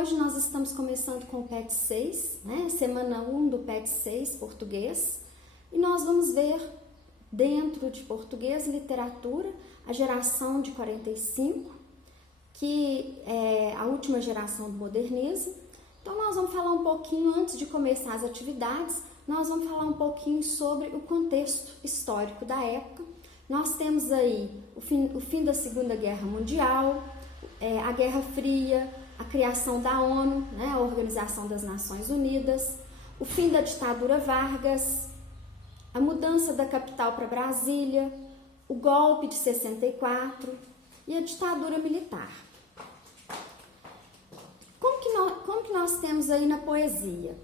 hoje nós estamos começando com o PET 6, né? Semana 1 do PET 6, português, e nós vamos ver dentro de português e literatura a geração de 45, que é a última geração do modernismo. Então nós vamos falar um pouquinho, antes de começar as atividades, nós vamos falar um pouquinho sobre o contexto histórico da época. Nós temos aí o fim da Segunda Guerra Mundial, a Guerra Fria, a criação da ONU, né, a Organização das Nações Unidas, o fim da ditadura Vargas, a mudança da capital para Brasília, o golpe de 64 e a ditadura militar. Como que nós temos aí na poesia?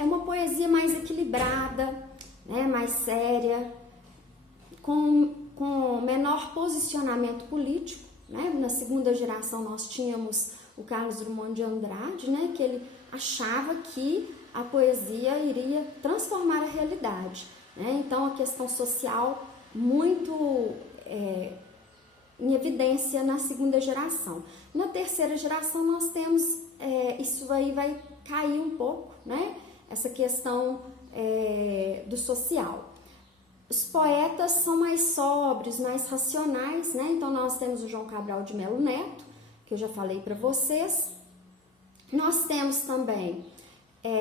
É uma poesia mais equilibrada, né, mais séria, com menor posicionamento político, né? Na segunda geração nós tínhamos o Carlos Drummond de Andrade, né, que ele achava que a poesia iria transformar a realidade, né? Então a questão social muito em evidência na segunda geração. Na terceira geração nós temos, isso aí vai cair um pouco, né? Essa questão do social. Os poetas são mais sóbrios, mais racionais, né? Então nós temos o João Cabral de Melo Neto, que eu já falei para vocês. Nós temos também,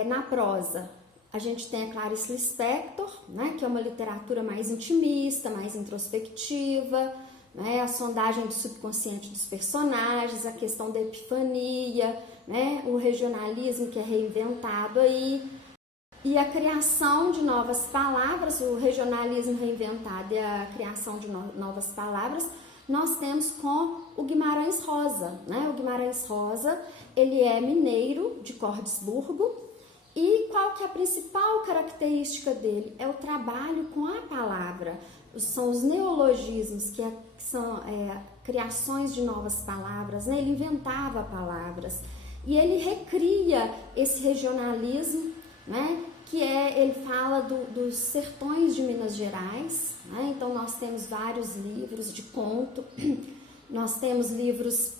na prosa, a gente tem a Clarice Lispector, né? Que é uma literatura mais intimista, mais introspectiva, né? A sondagem do subconsciente dos personagens, a questão da epifania, né? O regionalismo que é reinventado aí, e a criação de novas palavras, o regionalismo reinventado e a criação de novas palavras, nós temos com o Guimarães Rosa, né? O Guimarães Rosa, ele é mineiro de Cordesburgo, e qual que é a principal característica dele? É o trabalho com a palavra, são os neologismos, que são criações de novas palavras, né? Ele inventava palavras, e ele recria esse regionalismo, né? Que ele fala dos sertões de Minas Gerais, né? Então nós temos vários livros de conto, nós temos livros,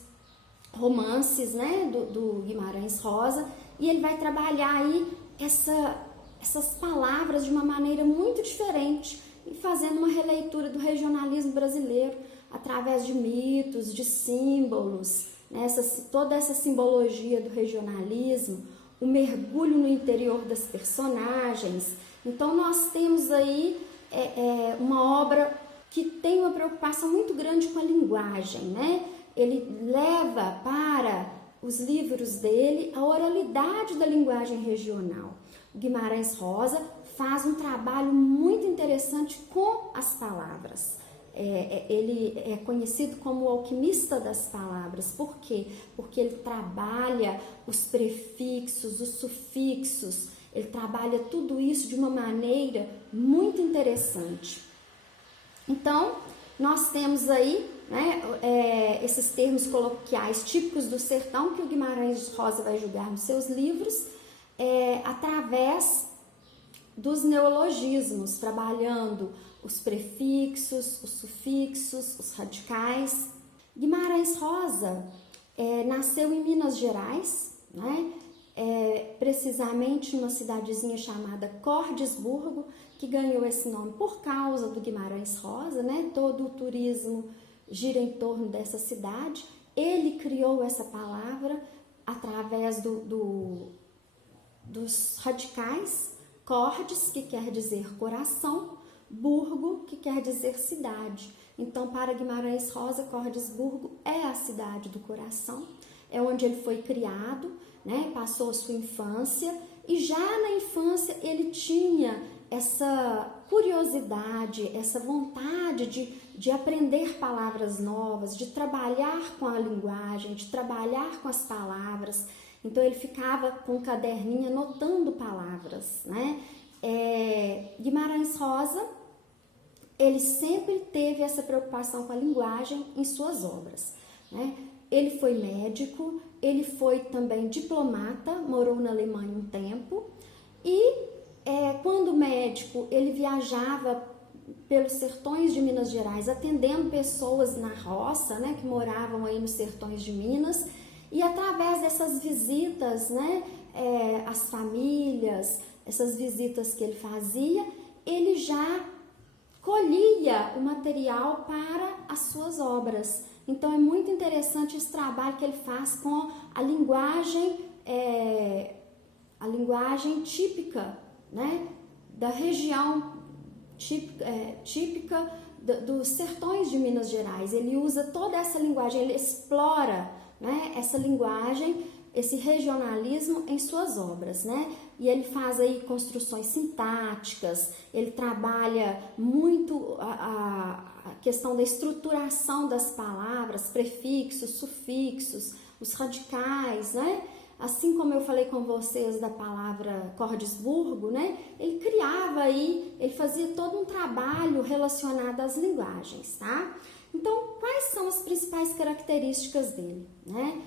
romances, né? do Guimarães Rosa, e ele vai trabalhar aí essas palavras de uma maneira muito diferente, e fazendo uma releitura do regionalismo brasileiro, através de mitos, de símbolos, né? Toda essa simbologia do regionalismo, o mergulho no interior das personagens. Então nós temos aí uma obra que tem uma preocupação muito grande com a linguagem, né? Ele leva para os livros dele a oralidade da linguagem regional. O Guimarães Rosa faz um trabalho muito interessante com as palavras. Ele é conhecido como o alquimista das palavras. Por quê? Porque ele trabalha os prefixos, os sufixos, ele trabalha tudo isso de uma maneira muito interessante. Então, nós temos aí, né, esses termos coloquiais típicos do sertão que o Guimarães Rosa vai julgar nos seus livros, através dos neologismos, trabalhando os prefixos, os sufixos, os radicais. Guimarães Rosa nasceu em Minas Gerais, né? Precisamente numa cidadezinha chamada Cordesburgo, que ganhou esse nome por causa do Guimarães Rosa, né? Todo o turismo gira em torno dessa cidade. Ele criou essa palavra através dos radicais, cordes, que quer dizer coração, burgo, que quer dizer cidade. Então, para Guimarães Rosa, Cordesburgo é a cidade do coração, é onde ele foi criado, né? Passou a sua infância, e já na infância ele tinha essa curiosidade, essa vontade de aprender palavras novas, de trabalhar com a linguagem, de trabalhar com as palavras. Então ele ficava com um caderninho anotando palavras, né? Guimarães Rosa, ele sempre teve essa preocupação com a linguagem em suas obras, né? Ele foi médico, ele foi também diplomata, morou na Alemanha um tempo, e quando médico ele viajava pelos sertões de Minas Gerais, atendendo pessoas na roça, né, que moravam aí nos sertões de Minas, E através dessas visitas, né, às famílias, essas visitas que ele fazia, ele já colhia o material para as suas obras. Então é muito interessante esse trabalho que ele faz com a linguagem típica, né, da região típica dos sertões de Minas Gerais. Ele usa toda essa linguagem, ele explora, né, essa linguagem, esse regionalismo em suas obras, né? E ele faz aí construções sintáticas, ele trabalha muito a questão da estruturação das palavras, prefixos, sufixos, os radicais, né? Assim como eu falei com vocês da palavra Cordesburgo, né? Ele criava aí, ele fazia todo um trabalho relacionado às linguagens, tá? Então, quais são as principais características dele, né?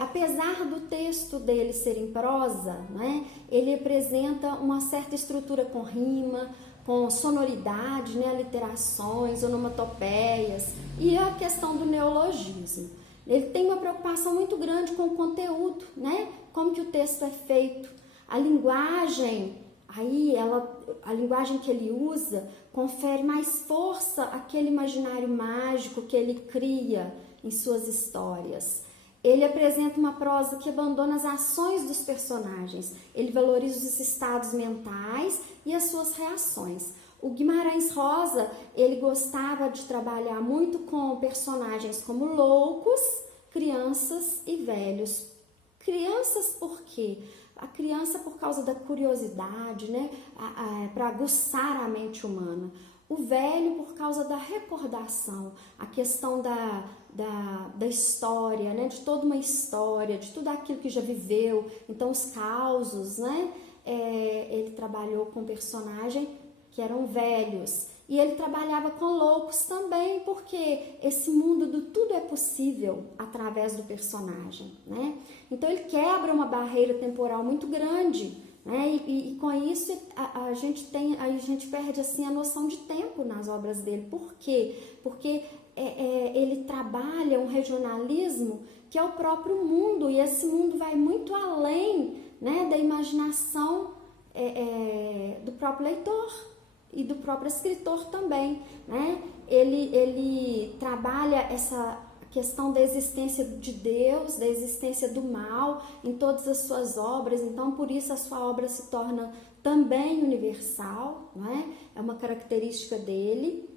Apesar do texto dele ser em prosa, né, ele apresenta uma certa estrutura com rima, com sonoridade, né, aliterações, onomatopeias e a questão do neologismo. Ele tem uma preocupação muito grande com o conteúdo, né, como que o texto é feito, a linguagem, a linguagem que ele usa confere mais força àquele imaginário mágico que ele cria em suas histórias. Ele apresenta uma prosa que abandona as ações dos personagens. Ele valoriza os estados mentais e as suas reações. O Guimarães Rosa, ele gostava de trabalhar muito com personagens como loucos, crianças e velhos. Crianças por quê? A criança por causa da curiosidade, né? Para aguçar a mente humana. O velho por causa da recordação, a questão da história, né? De toda uma história, de tudo aquilo que já viveu. Então, os causos, né? Ele trabalhou com personagens que eram velhos. E ele trabalhava com loucos também, porque esse mundo do tudo é possível através do personagem, né? Então, ele quebra uma barreira temporal muito grande, né? E com isso a gente perde assim a noção de tempo nas obras dele. Por quê? Porque ele trabalha um regionalismo que é o próprio mundo, e esse mundo vai muito além, né, da imaginação do próprio leitor e do próprio escritor também, né? Ele trabalha essa questão da existência de Deus, da existência do mal em todas as suas obras. Então, por isso a sua obra se torna também universal, né? É uma característica dele.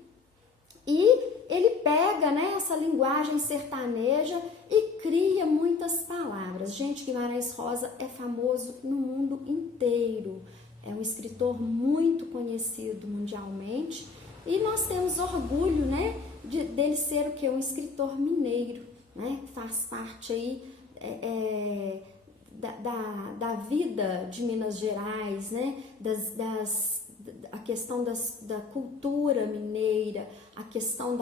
E ele pega, né, essa linguagem sertaneja e cria muitas palavras. Gente, Guimarães Rosa é famoso no mundo inteiro. É um escritor muito conhecido mundialmente. E nós temos orgulho, né, dele ser o que? Um escritor mineiro, né? Faz parte aí da vida de Minas Gerais, né? A questão da cultura mineira, a questão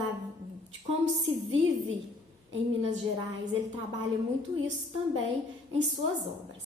de como se vive em Minas Gerais. Ele trabalha muito isso também em suas obras.